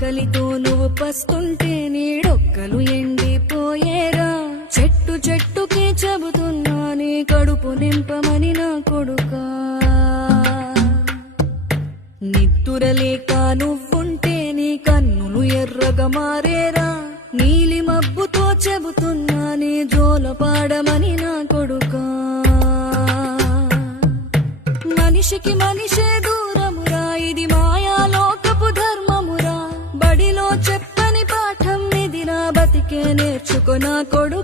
ఆకలితో నువ్వు పస్తుంటే నీడొక్కలు ఎండిపోయేరా. చెట్టు చెట్టుకే చెబుతున్నా నీ కడుపు నింపమని నా కొడుకా. నిద్దురలేక నువ్వుంటే నీ కన్నులు ఎర్రగా మారేరా. నీలి మబ్బుతో చెబుతున్నా నీ జోలపాడమని నా కొడుకా. మనిషికి మనిషే దూరమురా, ఇది మాయాలోకపు ధర్మమురా. బడిలో చెప్పని పాఠం ఇది, నా బతికే నేర్చుకో నా కొడుకా.